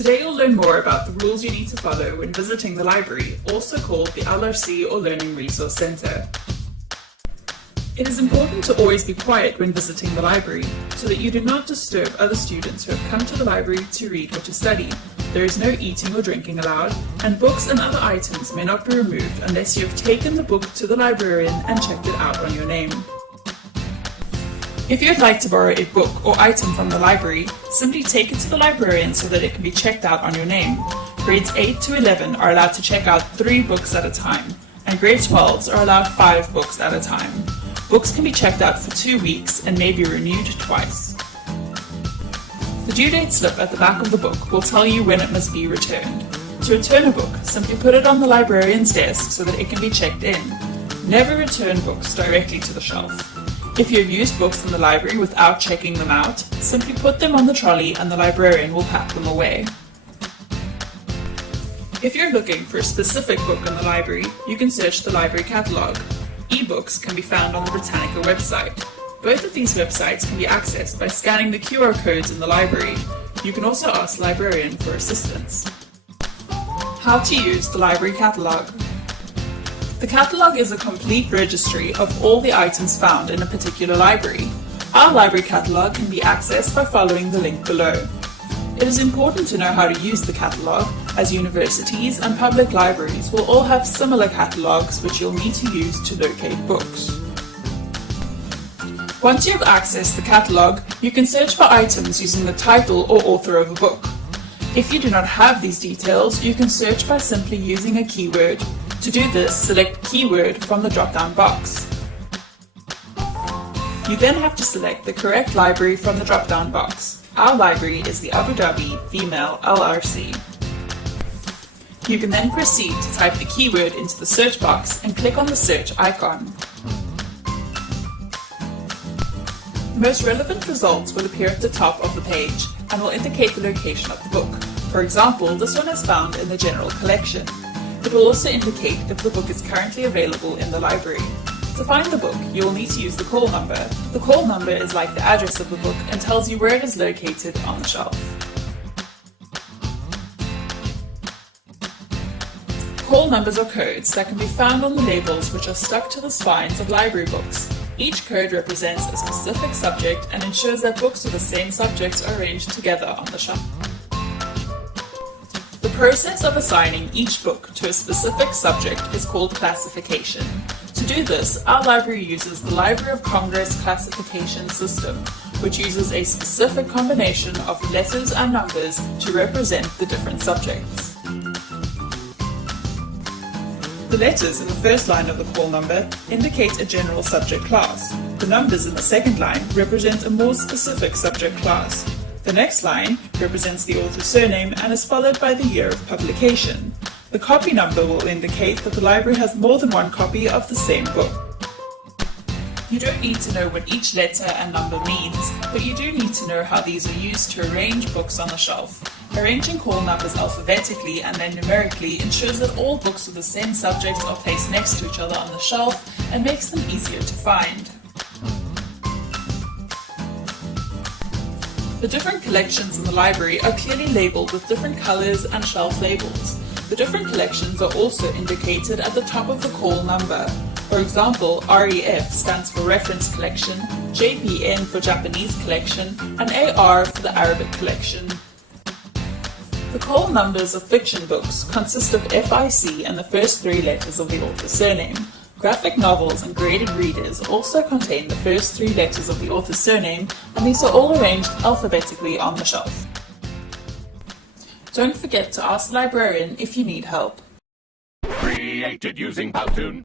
Today you'll learn more about the rules you need to follow when visiting the library, also called the LRC or Learning Resource Centre. It is important to always be quiet when visiting the library, so that you do not disturb other students who have come to the library to read or to study. There is no eating or drinking allowed, and books and other items may not be removed unless you have taken the book to the librarian and checked it out on your name. If you would like to borrow a book or item from the library, simply take it to the librarian so that it can be checked out on your name. Grades 8 to 11 are allowed to check out 3 books at a time, and grade 12s are allowed 5 books at a time. Books can be checked out for 2 weeks and may be renewed twice. The due date slip at the back of the book will tell you when it must be returned. To return a book, simply put it on the librarian's desk so that it can be checked in. Never return books directly to the shelf. If you have used books in the library without checking them out, simply put them on the trolley and the librarian will pack them away. If you're looking for a specific book in the library, you can search the library catalogue. E-books can be found on the Britannica website. Both of these websites can be accessed by scanning the QR codes in the library. You can also ask the librarian for assistance. How to use the library catalogue. The catalogue is a complete registry of all the items found in a particular library. Our library catalogue can be accessed by following the link below. It is important to know how to use the catalogue, as universities and public libraries will all have similar catalogues which you'll need to use to locate books. Once you have accessed the catalogue, you can search for items using the title or author of a book. If you do not have these details, you can search by simply using a keyword. To do this, select Keyword from the drop-down box. You then have to select the correct library from the drop-down box. Our library is the Abu Dhabi Female LRC. You can then proceed to type the keyword into the search box and click on the search icon. The most relevant results will appear at the top of the page and will indicate the location of the book. For example, this one is found in the general collection. It will also indicate if the book is currently available in the library. To find the book, you will need to use the call number. The call number is like the address of the book and tells you where it is located on the shelf. Call numbers are codes that can be found on the labels which are stuck to the spines of library books. Each code represents a specific subject and ensures that books with the same subjects are arranged together on the shelf. The process of assigning each book to a specific subject is called classification. To do this, our library uses the Library of Congress classification system, which uses a specific combination of letters and numbers to represent the different subjects. The letters in the first line of the call number indicate a general subject class. The numbers in the second line represent a more specific subject class. The next line represents the author's surname and is followed by the year of publication. The copy number will indicate that the library has more than one copy of the same book. You don't need to know what each letter and number means, but you do need to know how these are used to arrange books on the shelf. Arranging call numbers alphabetically and then numerically ensures that all books with the same subjects are placed next to each other on the shelf and makes them easier to find. The different collections in the library are clearly labelled with different colours and shelf labels. The different collections are also indicated at the top of the call number. For example, REF stands for Reference Collection, JPN for Japanese Collection, and AR for the Arabic Collection. The call numbers of fiction books consist of FIC and the first 3 letters of the author's surname. Graphic novels and graded readers also contain the first 3 letters of the author's surname, and these are all arranged alphabetically on the shelf. Don't forget to ask the librarian if you need help. Created using Powtoon.